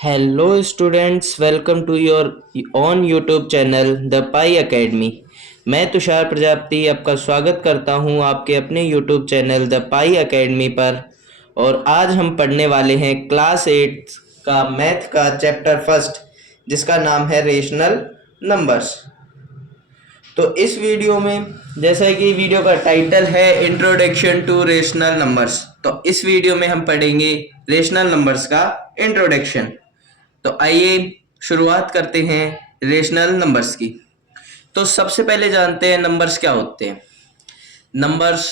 Hello students, welcome to your on YouTube channel the pi academy. मैं तुषार प्रजापति आपका स्वागत करता हूं आपके अपने YouTube channel the pi academy पर। और आज हम पढ़ने वाले हैं क्लास 8 का मैथ का चैप्टर फर्स्ट, जिसका नाम है रेशनल नंबर्स। तो इस वीडियो में, जैसा कि वीडियो का टाइटल है इंट्रोडक्शन टू रेशनल नंबर्स, तो इस वीडियो में हम पढ़ेंगे रेशनल नंबर्स का इंट्रोडक्शन। तो आइए शुरुआत करते हैं रेशनल नंबर्स की। तो सबसे पहले जानते हैं नंबर्स क्या होते हैं। नंबर्स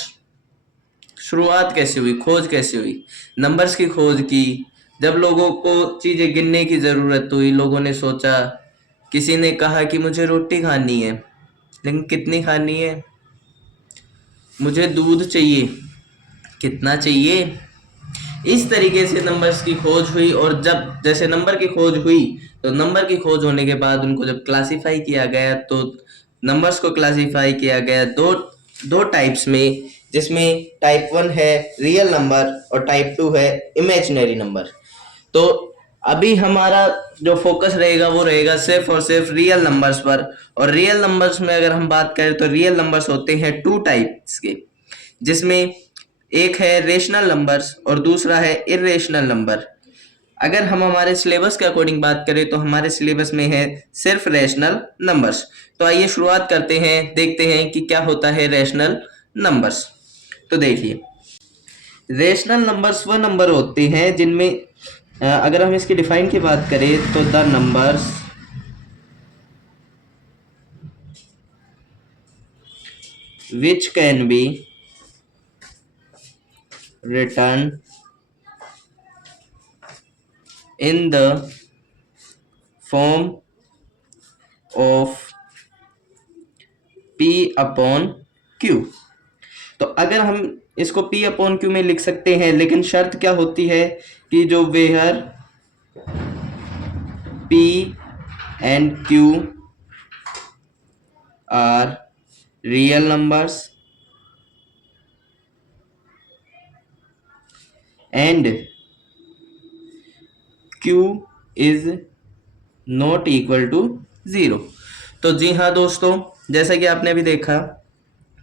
शुरुआत कैसे हुई, खोज कैसे हुई। नंबर्स की खोज की जब लोगों को चीजें गिनने की जरूरत हुई। लोगों ने सोचा, किसी ने कहा कि मुझे रोटी खानी है, लेकिन कितनी खानी है। मुझे दूध चाहिए, कितना चाहिए। इस तरीके से नंबर्स की खोज हुई। और जब जैसे नंबर की खोज हुई, तो नंबर की खोज होने के बाद उनको जब क्लासिफाई किया गया, तो नंबर्स को क्लासिफाई किया गया दो टाइप्स में, जिसमें टाइप 1 है रियल नंबर और टाइप 2 है इमेजिनरी नंबर। तो अभी हमारा जो फोकस रहेगा वो रहेगा सिर्फ और सिर्फ रियल नंबर्स पर। और रियल नंबर्स में अगर हम बात करें तो रियल नंबर्स होते हैं 2 टाइप्स के, जिसमें एक है रेशनल नंबर्स और दूसरा है इरेशनल नंबर। अगर हम हमारे सिलेबस के अकॉर्डिंग बात करें तो हमारे सिलेबस में है सिर्फ रेशनल नंबर्स। तो आइए शुरुआत करते हैं, देखते हैं कि क्या होता है रेशनल नंबर्स। तो देखिए, रेशनल नंबर्स वह नंबर होते हैं जिनमें अगर हम इसकी डिफाइन की बात करें तो the numbers which can B written in the form of P upon Q। तो अगर हम इसको P अपॉन Q में लिख सकते हैं, लेकिन शर्त क्या होती है कि जो where P and Q are real numbers and Q is not equal to 0। तो जी हाँ दोस्तों, जैसा कि आपने अभी देखा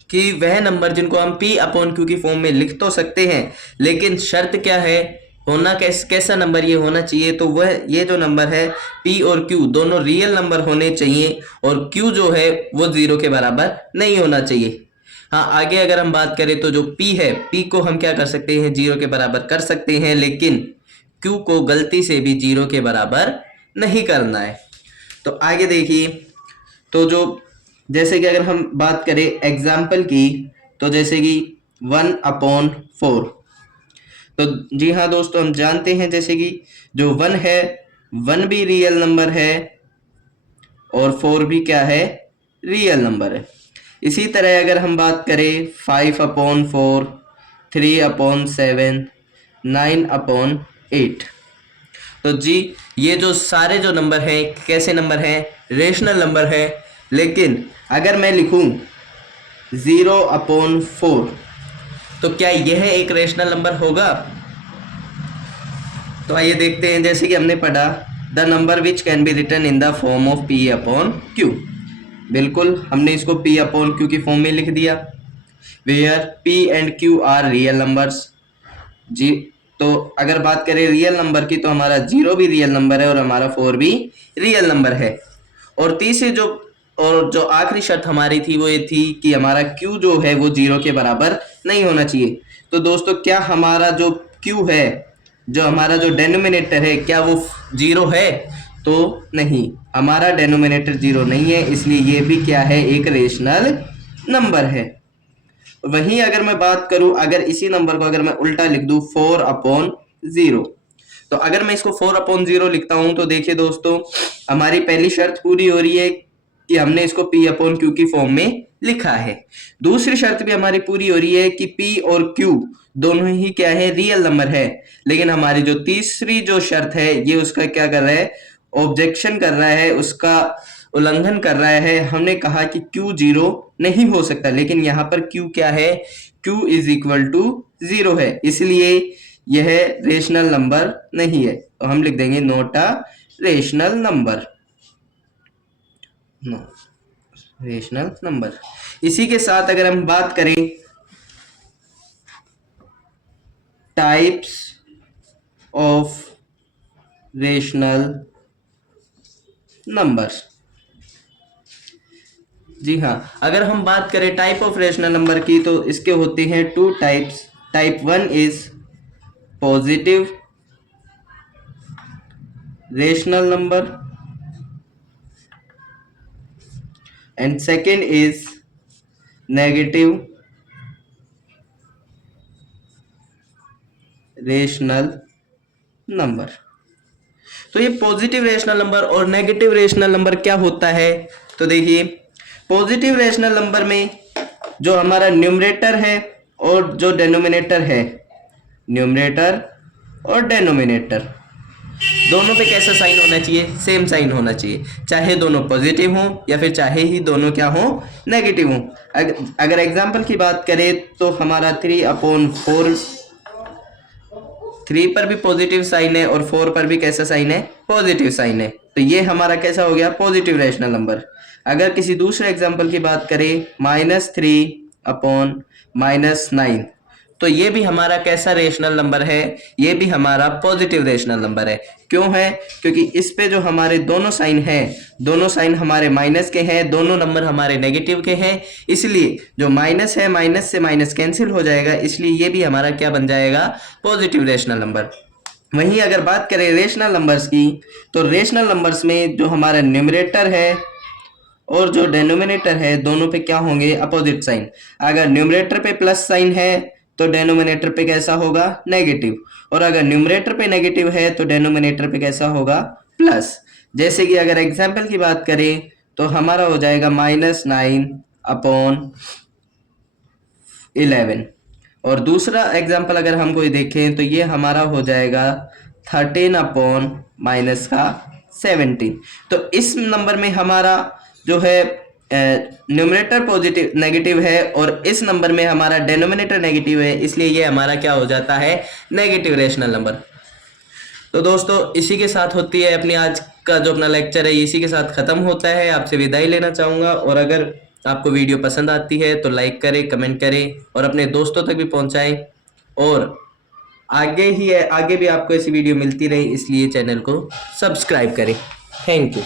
कि वह नंबर जिनको हम P अपॉन Q की फॉर्म में लिख तो सकते हैं, लेकिन शर्त क्या है, होना कैसा नंबर ये होना चाहिए। तो वह ये जो नंबर है P और Q दोनों रियल नंबर होने चाहिए, और Q जो है वो 0 के बराबर नहीं होना चाहिए। हाँ, आगे अगर हम बात करें तो जो P है, P को हम क्या कर सकते हैं, 0 के बराबर कर सकते हैं, लेकिन Q को गलती से भी 0 के बराबर नहीं करना है। तो आगे देखिए, तो जो जैसे कि अगर हम बात करें एग्जाम्पल की, तो जैसे कि 1/4। तो जी हाँ दोस्तों, हम जानते हैं जैसे कि जो 1 है, 1 भी रियल नंबर है और 4 भी क्या है, रियल नंबर है। इसी तरह अगर हम बात करें 5/4, 3/7, 9/8। तो जी, ये जो सारे जो नंबर हैं कैसे नंबर हैं, रेशनल नंबर है। लेकिन अगर मैं लिखूं 0/4, तो क्या यह एक रेशनल नंबर होगा। तो आइए देखते हैं, जैसे कि हमने पढ़ा the number which can be written in the form of P upon Q। बिल्कुल, हमने इसको P अपॉन Q की फॉर्म में लिख दिया, where P and Q are real numbers. जी, तो अगर बात करें रियल नंबर की, तो हमारा 0 भी रियल नंबर है और हमारा 4 भी रियल नंबर है। और तीसरी जो आखिरी शर्त हमारी थी वो ये थी कि हमारा Q जो है वो 0 के बराबर नहीं होना चाहिए। तो दोस्तों, क्या हमारा जो Q है, जो हमारा जो डेनोमिनेटर है, क्या वो 0 है। तो नहीं, हमारा डेनोमिनेटर 0 नहीं है, इसलिए ये भी क्या है, एक रेशनल नंबर है। वहीं अगर मैं बात करूं, अगर इसी नंबर को अगर मैं उल्टा लिख दूं 4/0, तो अगर मैं इसको 4/0 लिखता हूं, तो देखिए दोस्तों, हमारी पहली शर्त पूरी हो रही है कि हमने इसको P अपॉन Q की फॉर्म में लिखा है। दूसरी शर्त भी हमारी पूरी हो रही है कि P और Q दोनों ही क्या है, रियल नंबर है। लेकिन हमारी जो तीसरी जो शर्त है, ये उसका क्या कर रहा है, ऑब्जेक्शन कर रहा है, उसका उल्लंघन कर रहा है। हमने कहा कि Q 0 नहीं हो सकता, लेकिन यहाँ पर Q क्या है, Q इज इक्वल टू 0 है, इसलिए यह रेशनल नंबर नहीं है। तो हम लिख देंगे note a rational number, no rational number. इसी के साथ अगर हम बात करें टाइप्स ऑफ रेशनल नंबर्स, जी हाँ, अगर हम बात करें टाइप ऑफ रेशनल नंबर की तो इसके होते हैं two types. Type one is positive rational number and second is negative rational number. तो ये पॉजिटिव रेशनल नंबर और नेगेटिव रेशनल नंबर क्या होता है, तो देखिए पॉजिटिव रेशनल नंबर में जो हमारा न्यूमरेटर है और जो डेनोमिनेटर है, न्यूमरेटर और डेनोमिनेटर दोनों पे कैसा साइन होना चाहिए, सेम साइन होना चाहिए, चाहे दोनों पॉजिटिव हों या फिर चाहे ही दोनों क्या हों, नेगेटिव हों। अगर एग्जांपल की बात करें तो हमारा 3/4, 3 पर भी पॉजिटिव साइन है और 4 पर भी कैसा साइन है, पॉजिटिव साइन है, तो ये हमारा कैसा हो गया, पॉजिटिव रेशनल नंबर। अगर किसी दूसरे एग्जांपल की बात करें -3/-9, तो ये भी हमारा कैसा रेशनल नंबर है, ये भी हमारा पॉजिटिव रेशनल नंबर है। क्यों है, क्योंकि इस पे जो हमारे दोनों साइन हैं, दोनों साइन हमारे माइनस के हैं, दोनों नंबर हमारे नेगेटिव के हैं, इसलिए जो माइनस है माइनस से माइनस कैंसिल हो जाएगा, इसलिए ये भी हमारा क्या बन जाएगा, पॉजिटिव रेशनल नंबर। वहीं अगर बात करें रेशनल नंबर्स की, तो रेशनल नंबर्स में जो हमारा न्यूमरेटर है और जो डेनोमिनेटर है दोनों पे क्या होंगे, अपोजिट साइन। अगर न्यूमरेटर पे प्लस साइन है तो डेनोमिनेटर पे कैसा होगा, नेगेटिव, और अगर न्यूमरेटर पे नेगेटिव है तो डेनोमिनेटर पे कैसा होगा, प्लस। जैसे कि अगर एग्जाम्पल की बात करें तो हमारा हो जाएगा -9/11, और दूसरा एग्जाम्पल अगर हम कोई देखें तो ये हमारा हो जाएगा 13/-17। तो इस नंबर में हमारा जो है न्यूमरेटर पॉजिटिव नेगेटिव है और इस नंबर में हमारा डेनोमिनेटर नेगेटिव है, इसलिए ये हमारा क्या हो जाता है, नेगेटिव रेशनल नंबर। तो दोस्तों इसी के साथ होती है अपनी आज का जो अपना लेक्चर है, इसी के साथ खत्म होता है। आपसे विदाई लेना चाहूंगा, और अगर आपको वीडियो पसंद आती है तो लाइक करें, कमेंट करें और अपने दोस्तों तक भी पहुंचाएं, और आगे भी आपको ऐसी वीडियो मिलती रहे, इसलिए चैनल को सब्सक्राइब करें। Thank you.